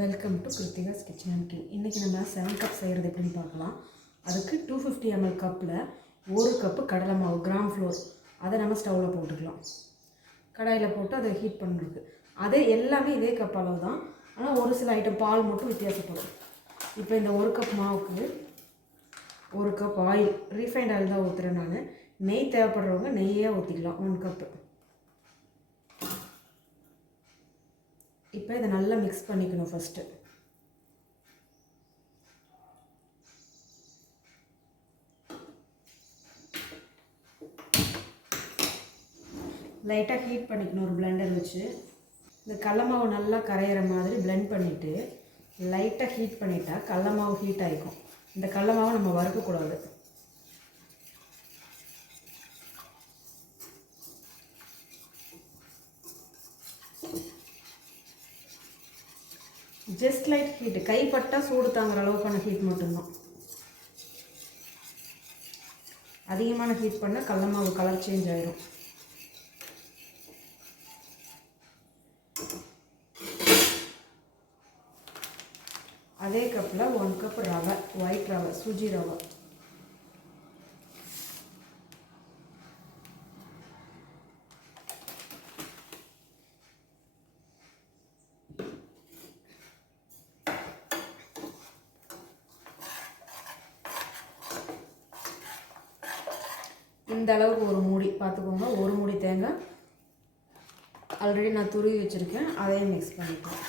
Welcome to Kiruthika's kitchen and king. இன்றைக்கி நம்ம 7 cup செய்கிறது எப்படின்னு பார்க்கலாம். அதுக்கு 250 ml கப்பில் 1 கப்பு கடலை மாவு கிராம் ஃப்ளோர் அதை நம்ம ஸ்டவ்வில் போட்டுக்கலாம். கடாயில் போட்டு அதை ஹீட் பண்ணுறது அதே எல்லாமே இதே கப் அளவு தான், ஆனால் ஒரு சில ஐட்டம் பால் மட்டும் வித்தியாசப்படும். இப்போ இந்த 1 கப் மாவுக்கு 1 கப் ஆயில், ரீஃபைண்ட் ஆயில் தான் ஊற்றுறேன் நான். நெய் தேவைப்படுறவங்க நெய்யே ஊற்றிக்கலாம் 1 கப்பு. இப்போ இதை நல்லா மிக்ஸ் பண்ணிக்கணும். ஃபஸ்ட்டு லைட்டாக ஹீட் பண்ணிக்கணும் ஒரு பிளெண்டர் வச்சு. இந்த கடல மாவு நல்லா கரையிற மாதிரி பிளெண்ட் பண்ணிவிட்டு லைட்டாக ஹீட் பண்ணிட்டா கடல மாவு ஹீட் ஆகிக்கும். இந்த கடல மாவை நம்ம வறுக்கக்கூடாது. ஜஸ்ட் லைட் ஹீட்டு, கைப்பட்டால் சூடு தாங்குற அளவுக்கான ஹீட் மட்டும்தான். அதிகமான ஹீட் பண்ணால் கடல மாவு கலர் சேஞ்ச் ஆயிரும். அதே கப்பில் 1 கப் ரவை, ஒயிட் ரவை, சூஜி ரவை. இந்த அளவுக்கு ஒரு மூடி பார்த்துக்கோங்க. ஒரு மூடி தேங்காய் ஆல்ரெடி நான் துருவி வச்சுருக்கேன், அதையும் மிக்ஸ் பண்ணிக்கலாம்.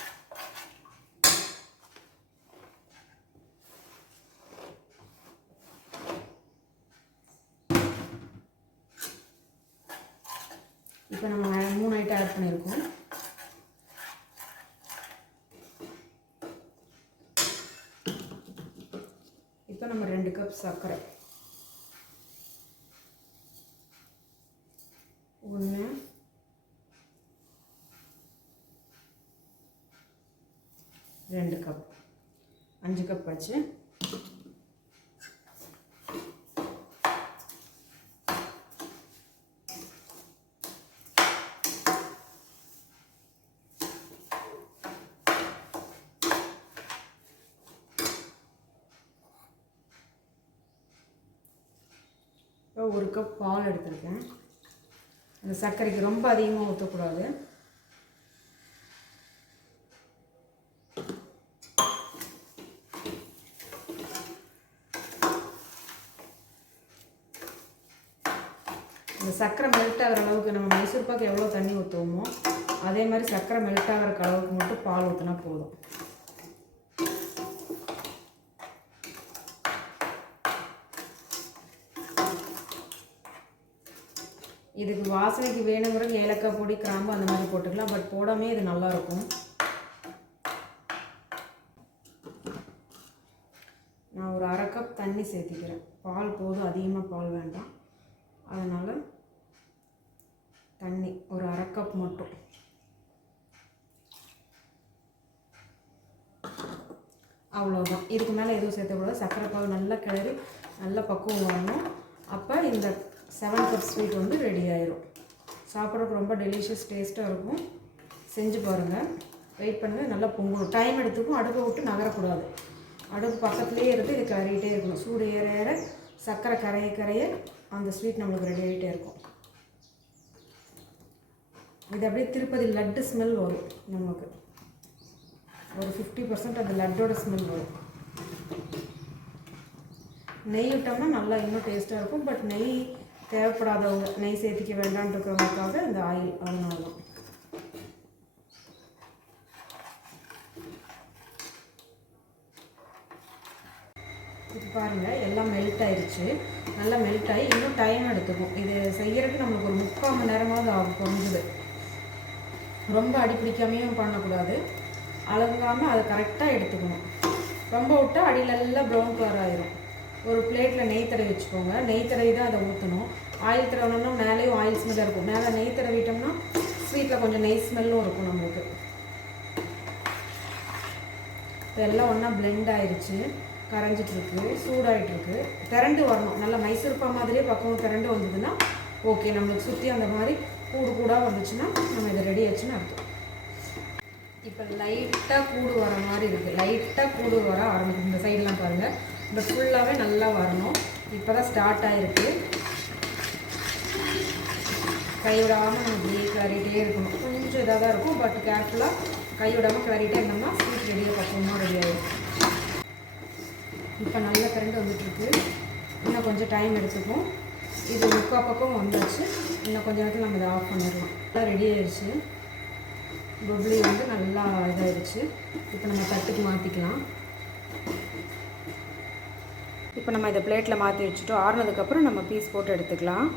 இப்போ நம்ம 3 ஐட்டம் ஆட் பண்ணியிருக்கோம். இப்போ நம்ம 2 கப் சர்க்கரை, 1 2 கப், 5 கப் ஆச்சு. இப்போ 1 கப் பால் எடுத்துருக்கேன். அந்த சர்க்கரைக்கு ரொம்ப அதிகமாக ஊற்றக்கூடாது. இந்த சர்க்கரை மெல்ட் ஆகிற அளவுக்கு நம்ம மைசூர் பாக்கு எவ்வளோ தண்ணி ஊற்றுவோமோ அதே மாதிரி சர்க்கரை மெல்ட் ஆகிற அளவுக்கு மட்டும் பால் ஊற்றினா போதும். இதுக்கு வாசனைக்கு வேணுங்கிற ஏலக்காய் பொடி, கிராம்பு அந்த மாதிரி போட்டுக்கலாம். பட் போடாமே இது நல்லாயிருக்கும். நான் ஒரு 1/2 கப் தண்ணி சேர்த்திக்கிறேன். பால் போதும், அதிகமாக பால் வேண்டாம். அதனால் தண்ணி ஒரு 1/2 கப் மட்டும். அவ்வளோதான். இதுக்கு மேலே எதுவும் சேர்த்தக்கூடாது. சர்க்கரை பால் நல்லா கிளறி நல்லா பக்குவம் வரணும். அப்போ இந்த 7 கப் ஸ்வீட் வந்து ரெடி ஆயிரும். சாப்பிட்றதுக்கு ரொம்ப டெலிஷியஸ் டேஸ்ட்டாக இருக்கும். செஞ்சு பாருங்கள். வெயிட் பண்ணுங்கள். நல்லா பொங்கணும். டைம் எடுத்துக்கும். அடுப்பை விட்டு நகரக்கூடாது. அடுப்பு பக்கத்துலேயே இருந்து இது கறிகிட்டே இருக்கணும். சூடு ஏற ஏற சர்க்கரை கரைய கரைய அந்த ஸ்வீட் நம்மளுக்கு ரெடி ஆகிட்டே இருக்கும். இது அப்படியே திருப்பதி லட்டு ஸ்மெல் வரும். நமக்கு ஒரு 50% அந்த லட்டோட ஸ்மெல் வரும். நெய் விட்டோம்னா நல்லா இன்னும் டேஸ்ட்டாக இருக்கும். பட் நெய் தேவைப்படாதவங்க, நெய் சேர்த்திக்க வேண்டான்னு இருக்கிறவங்களுக்காக இந்த ஆயில், அதனால தான். இது பாருங்கள், எல்லாம் மெல்ட் ஆயிடுச்சு. நல்லா மெல்ட் ஆகி இன்னும் டைம் எடுத்துக்கும். இது செய்கிறதுக்கு நம்மளுக்கு ஒரு 3/4 மணி நேரமாவது ஆகும் குறைஞ்சது. ரொம்ப அடிப்பிடிக்காமையும் பண்ணக்கூடாது, அலங்காமல் அதை கரெக்டாக எடுத்துக்கணும். ரொம்ப விட்டால் அடியிலெல்லாம் ப்ரௌன் கலர் ஆயிரும். ஒரு பிளேட்டில் நெய் தடவி வச்சுக்கோங்க. நெய் தடவி தான் அதை ஊற்றணும். ஆயில் தடவினோம்னா மேலேயும் ஆயில் ஸ்மெல்லாக இருக்கும். மேலே நெய் தடவிட்டோம்னா ஸ்வீட்டில் கொஞ்சம் நெய் ஸ்மெல்லும் இருக்கும் நம்மளுக்கு. இப்போ எல்லாம் ஒன்றா பிளெண்ட் ஆயிடுச்சு. கரைஞ்சிட்ருக்கு, சூடாகிட்டுருக்கு. திரண்டு வரணும். நல்லா மைசூர்பா மாதிரியே பக்கம் திரண்டு வந்ததுன்னா ஓகே. நம்மளுக்கு சுற்றி அந்த மாதிரி கூடு கூடாக வந்துச்சுன்னா நம்ம இதை ரெடி ஆச்சுன்னு அர்த்தம். இப்போ லைட்டாக கூடு வர மாதிரி இருக்குது. லைட்டாக கூடு வர ஆரம்பிக்கும். இந்த சைடெலாம் பாருங்கள், இந்த ஃபுல்லாகவே நல்லா வரணும். இப்போ தான் ஸ்டார்ட் ஆகிருக்கு. கைவிடாமல் நம்ம இப்படியே கிளறிட்டே இருக்கணும். கொஞ்சம் இதாக தான் இருக்கும், பட் கேர்ஃபுல்லாக கைவிடாமல் கிளறிட்டே இருந்தோம்னா ஸ்வீட் ரெடியாக பக்குவமாக ரெடி ஆகிடும். இப்போ நல்ல கரண்ட் வந்துட்டுருக்கு. இன்னும் கொஞ்சம் டைம் எடுத்துக்கும். இது 3/4 பக்கம் வந்தாச்சு. இன்னும் கொஞ்சம் நேரத்தில் நம்ம இதை ஆஃப் பண்ணிடலாம். நல்லா ரெடி ஆயிடுச்சு. பப்ளி வந்து நல்லா இதாகிடுச்சு. இப்போ நம்ம தட்டுக்கு மாற்றிக்கலாம். இப்போ நம்ம இதை பிளேட்டில் மாற்றி வச்சுட்டோம். ஆறுனதுக்கப்புறம் நம்ம பீஸ் போட்டு எடுத்துக்கலாம்.